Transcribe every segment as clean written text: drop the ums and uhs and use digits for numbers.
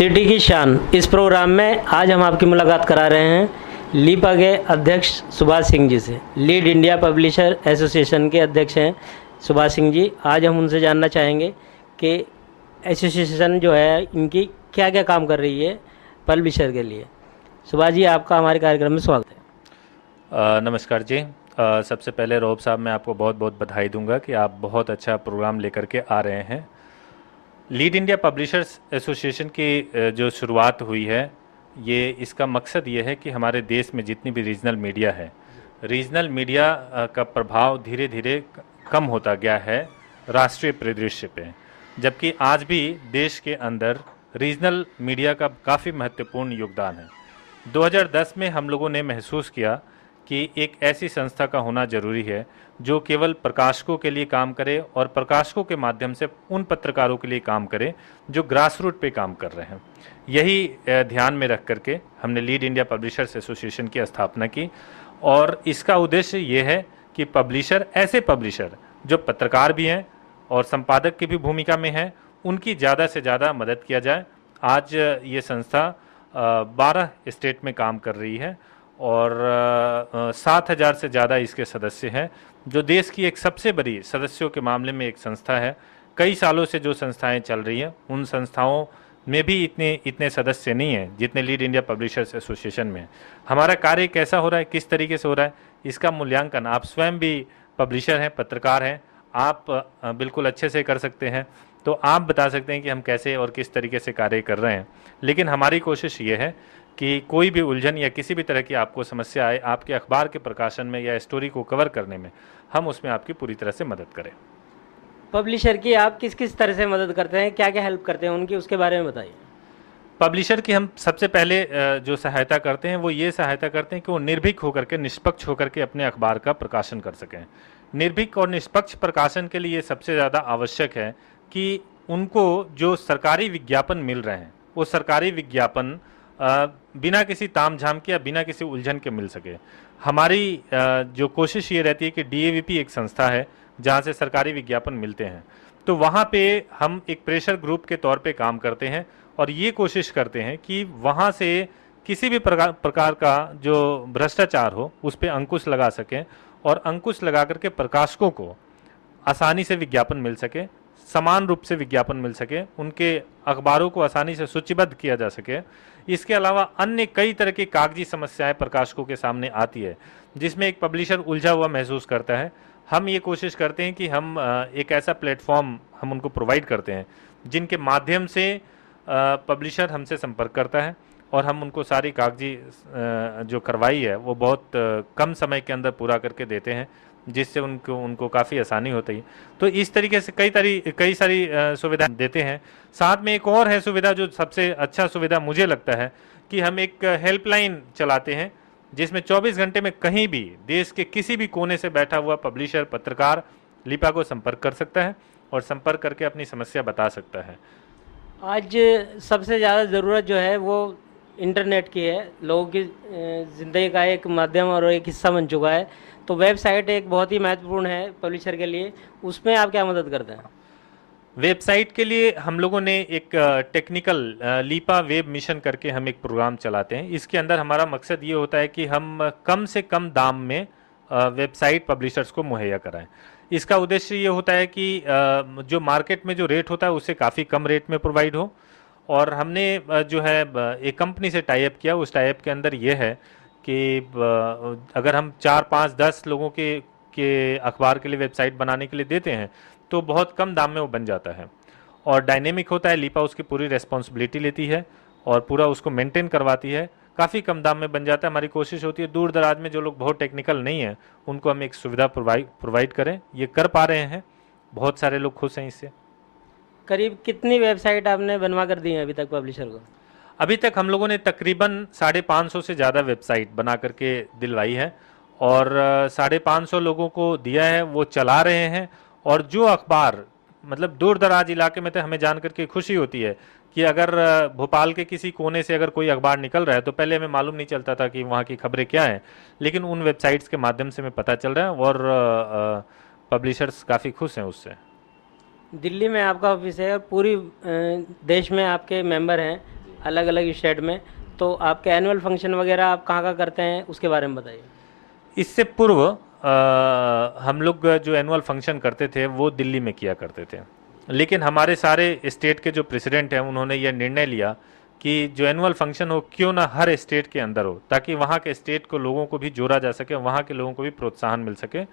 City की शान इस प्रोग्राम में आज हम आपकी मुलाकात करा रहे हैं लीपा के अध्यक्ष सुभाष सिंह जी से। लीड इंडिया पब्लिशर एसोसिएशन के अध्यक्ष हैं सुभाष सिंह जी। आज हम उनसे जानना चाहेंगे कि एसोसिएशन जो है इनकी क्या क्या काम कर रही है पब्लिशर के लिए। सुभाष जी, आपका हमारे कार्यक्रम में स्वागत है। नमस्कार जी। सबसे पहले रोब साहब, मैं आपको बहुत बहुत बधाई दूंगा कि आप बहुत अच्छा प्रोग्राम लेकर के आ रहे हैं। लीड इंडिया पब्लिशर्स एसोसिएशन की जो शुरुआत हुई है, ये इसका मकसद ये है कि हमारे देश में जितनी भी रीजनल मीडिया है, रीजनल मीडिया का प्रभाव धीरे धीरे कम होता गया है राष्ट्रीय परिदृश्य पे, जबकि आज भी देश के अंदर रीजनल मीडिया का काफ़ी महत्वपूर्ण योगदान है। 2010 में हम लोगों ने महसूस किया कि एक ऐसी संस्था का होना जरूरी है जो केवल प्रकाशकों के लिए काम करे और प्रकाशकों के माध्यम से उन पत्रकारों के लिए काम करे जो ग्रास रूट पे काम कर रहे हैं। यही ध्यान में रख करके हमने लीड इंडिया पब्लिशर्स एसोसिएशन की स्थापना की और इसका उद्देश्य ये है कि पब्लिशर, ऐसे पब्लिशर जो पत्रकार भी हैं और संपादक की भी भूमिका में हैं, उनकी ज़्यादा से ज़्यादा मदद किया जाए। आज ये संस्था 12 स्टेट में काम कर रही है और 7,000 से ज़्यादा इसके सदस्य हैं, जो देश की एक सबसे बड़ी सदस्यों के मामले में एक संस्था है। कई सालों से जो संस्थाएं चल रही हैं, उन संस्थाओं में भी इतने सदस्य नहीं हैं जितने लीड इंडिया पब्लिशर्स एसोसिएशन में। हमारा कार्य कैसा हो रहा है, किस तरीके से हो रहा है, इसका मूल्यांकन आप स्वयं भी पब्लिशर हैं, पत्रकार हैं, आप बिल्कुल अच्छे से कर सकते हैं। तो आप बता सकते हैं कि हम कैसे और किस तरीके से कार्य कर रहे हैं। लेकिन हमारी कोशिश ये है कि कोई भी उलझन या किसी भी तरह की आपको समस्या आए, आपके अखबार के प्रकाशन में या स्टोरी को कवर करने में, हम उसमें आपकी पूरी तरह से मदद करें। पब्लिशर की आप किस किस तरह से मदद करते हैं, क्या क्या हेल्प करते हैं उनकी, उसके बारे में बताइए। पब्लिशर की हम सबसे पहले जो सहायता करते हैं वो ये सहायता करते हैं कि वो निर्भीक होकर के, निष्पक्ष होकर के अपने अखबार का प्रकाशन कर सकें। निर्भीक और निष्पक्ष प्रकाशन के लिए सबसे ज़्यादा आवश्यक है कि उनको जो सरकारी विज्ञापन मिल रहे हैं, वो सरकारी विज्ञापन बिना किसी तामझाम के या बिना किसी उलझन के मिल सके। हमारी जो कोशिश ये रहती है कि डीएवीपी एक संस्था है जहाँ से सरकारी विज्ञापन मिलते हैं, तो वहाँ पे हम एक प्रेशर ग्रुप के तौर पे काम करते हैं और ये कोशिश करते हैं कि वहाँ से किसी भी प्रकार का जो भ्रष्टाचार हो उस पर अंकुश लगा सकें और अंकुश लगा करके प्रकाशकों को आसानी से विज्ञापन मिल सके, समान रूप से विज्ञापन मिल सके, उनके अखबारों को आसानी से सूचीबद्ध किया जा सके। इसके अलावा अन्य कई तरह की कागजी समस्याएं प्रकाशकों के सामने आती है जिसमें एक पब्लिशर उलझा हुआ महसूस करता है। हम ये कोशिश करते हैं कि हम एक ऐसा प्लेटफॉर्म हम उनको प्रोवाइड करते हैं जिनके माध्यम से पब्लिशर हमसे संपर्क करता है और हम उनको सारी कागजी जो कार्रवाई है वो बहुत कम समय के अंदर पूरा करके देते हैं, जिससे उनको काफ़ी आसानी होती है। तो इस तरीके से कई सारी सुविधा देते हैं। साथ में एक और है सुविधा जो सबसे अच्छा सुविधा मुझे लगता है कि हम एक हेल्पलाइन चलाते हैं जिसमें 24 घंटे में कहीं भी देश के किसी भी कोने से बैठा हुआ पब्लिशर, पत्रकार लीपा को संपर्क कर सकता है और संपर्क करके अपनी समस्या बता सकता है। आज सबसे ज़्यादा ज़रूरत जो है वो इंटरनेट की है, लोगों की ज़िंदगी का एक माध्यम और एक हिस्सा बन चुका है। तो वेबसाइट एक बहुत ही महत्वपूर्ण है पब्लिशर के लिए, उसमें आप क्या मदद करते हैं? वेबसाइट के लिए हम लोगों ने एक टेक्निकल लीपा वेब मिशन करके हम एक प्रोग्राम चलाते हैं। इसके अंदर हमारा मकसद ये होता है कि हम कम से कम दाम में वेबसाइट पब्लिशर्स को मुहैया कराएं। इसका उद्देश्य ये होता है कि जो मार्केट में जो रेट होता है उससे काफ़ी कम रेट में प्रोवाइड हो। और हमने जो है एक कंपनी से टाई अप किया। उस टाई अप के अंदर ये है कि अगर हम 4, 5, 10 लोगों के अखबार के लिए वेबसाइट बनाने के लिए देते हैं तो बहुत कम दाम में वो बन जाता है और डायनेमिक होता है। लीपा उसकी पूरी रेस्पॉन्सिबिलिटी लेती है और पूरा उसको मेंटेन करवाती है। काफ़ी कम दाम में बन जाता है। हमारी कोशिश होती है दूर दराज में जो लोग बहुत टेक्निकल नहीं है उनको हम एक सुविधा प्रोवाइड करें। ये कर पा रहे हैं, बहुत सारे लोग खुश हैं इससे। करीब कितनी वेबसाइट आपने बनवा कर दी है अभी तक पब्लिशर को? अभी तक हम लोगों ने तकरीबन 550 से ज़्यादा वेबसाइट बना करके दिलवाई है और 550 लोगों को दिया है, वो चला रहे हैं। और जो अखबार मतलब दूर दराज इलाके में, तो हमें जान करके खुशी होती है कि अगर भोपाल के किसी कोने से अगर कोई अखबार निकल रहा है तो पहले हमें मालूम नहीं चलता था कि वहाँ की खबरें क्या हैं, लेकिन उन वेबसाइट्स के माध्यम से हमें पता चल रहा है और पब्लिशर्स काफ़ी खुश हैं उससे। दिल्ली में आपका ऑफिस है और पूरी देश में आपके मेंबर हैं, अलग अलग स्टेट में, तो आपके एनुअल फंक्शन वगैरह आप कहाँ करते हैं, उसके बारे में बताइए। इससे पूर्व हम लोग जो एनुअल फंक्शन करते थे वो दिल्ली में किया करते थे, लेकिन हमारे सारे स्टेट के जो प्रेसिडेंट हैं उन्होंने यह निर्णय लिया कि जो एनुअल फंक्शन हो क्यों ना हर स्टेट के अंदर हो, ताकि वहाँ के स्टेट को लोगों को भी जोड़ा जा सके, वहाँ के लोगों को भी प्रोत्साहन मिल सके।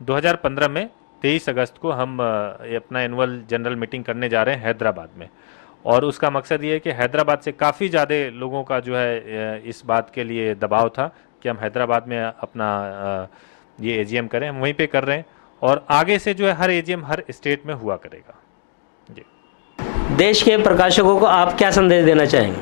2015 में 23 अगस्त को हम ये अपना एनुअल जनरल मीटिंग करने जा रहे हैं हैदराबाद में, और उसका मकसद ये है कि हैदराबाद से काफ़ी ज़्यादा लोगों का जो है इस बात के लिए दबाव था कि हम हैदराबाद में अपना ये एजीएम करें, हम वहीं पे कर रहे हैं, और आगे से जो है हर एजीएम हर स्टेट में हुआ करेगा। जी। देश के प्रकाशकों को आप क्या संदेश देना चाहेंगे?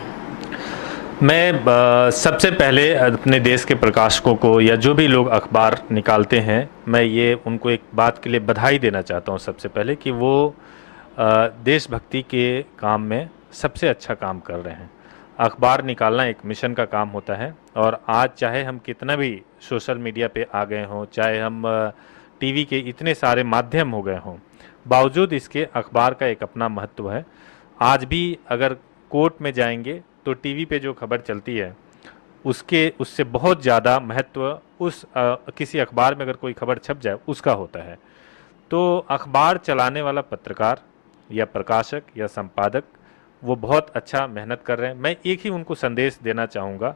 मैं सबसे पहले अपने देश के प्रकाशकों को या जो भी लोग अखबार निकालते हैं, मैं ये उनको एक बात के लिए बधाई देना चाहता हूँ सबसे पहले कि वो देशभक्ति के काम में सबसे अच्छा काम कर रहे हैं। अखबार निकालना एक मिशन का काम होता है, और आज चाहे हम कितना भी सोशल मीडिया पे आ गए हों, चाहे हम टीवी के इतने सारे माध्यम हो गए हों, बावजूद इसके अखबार का एक अपना महत्व है। आज भी अगर कोर्ट में जाएंगे तो टीवी पे जो खबर चलती है उससे बहुत ज़्यादा महत्व उस किसी अखबार में अगर कोई खबर छप जाए उसका होता है। तो अखबार चलाने वाला पत्रकार या प्रकाशक या संपादक वो बहुत अच्छा मेहनत कर रहे हैं। मैं एक ही उनको संदेश देना चाहूँगा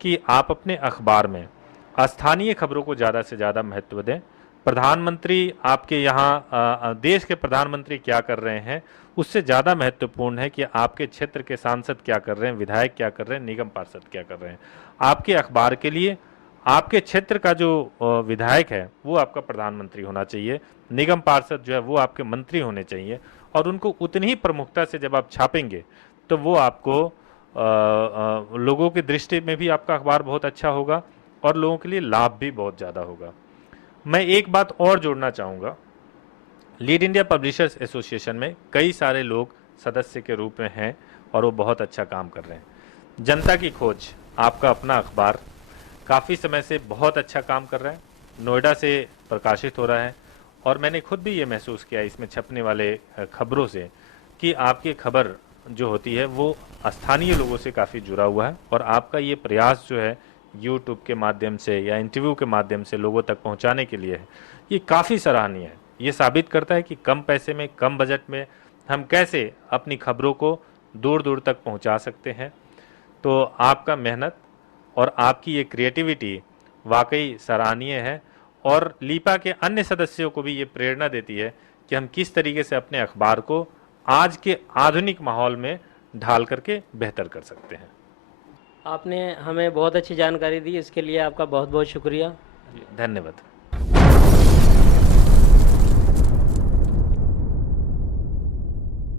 कि आप अपने अखबार में स्थानीय खबरों को ज़्यादा से ज़्यादा महत्व दें। प्रधानमंत्री आपके यहाँ देश के प्रधानमंत्री क्या कर रहे हैं उससे ज़्यादा महत्वपूर्ण है कि आपके क्षेत्र के सांसद क्या कर रहे हैं, विधायक क्या कर रहे हैं, निगम पार्षद क्या कर रहे हैं। आपके अखबार के लिए आपके क्षेत्र का जो विधायक है वो आपका प्रधानमंत्री होना चाहिए, निगम पार्षद जो है वो आपके मंत्री होने चाहिए, और उनको उतनी ही प्रमुखता से जब आप छापेंगे तो वो आपको लोगों की दृष्टि में भी आपका अखबार बहुत अच्छा होगा और लोगों के लिए लाभ भी बहुत ज़्यादा होगा। मैं एक बात और जोड़ना चाहूँगा, लीड इंडिया पब्लिशर्स एसोसिएशन में कई सारे लोग सदस्य के रूप में हैं और वो बहुत अच्छा काम कर रहे हैं। जनता की खोज आपका अपना अखबार काफ़ी समय से बहुत अच्छा काम कर रहा है, नोएडा से प्रकाशित हो रहा है, और मैंने खुद भी ये महसूस किया इसमें छपने वाले खबरों से कि आपकी खबर जो होती है वो स्थानीय लोगों से काफ़ी जुड़ा हुआ है, और आपका ये प्रयास जो है यूट्यूब के माध्यम से या इंटरव्यू के माध्यम से लोगों तक पहुंचाने के लिए है, ये काफ़ी सराहनीय है। ये साबित करता है कि कम पैसे में कम बजट में हम कैसे अपनी खबरों को दूर दूर तक पहुंचा सकते हैं। तो आपका मेहनत और आपकी ये क्रिएटिविटी वाकई सराहनीय है, और लीपा के अन्य सदस्यों को भी ये प्रेरणा देती है कि हम किस तरीके से अपने अखबार को आज के आधुनिक माहौल में ढाल करके बेहतर कर सकते हैं। आपने हमें बहुत अच्छी जानकारी दी, इसके लिए आपका बहुत बहुत शुक्रिया। धन्यवाद।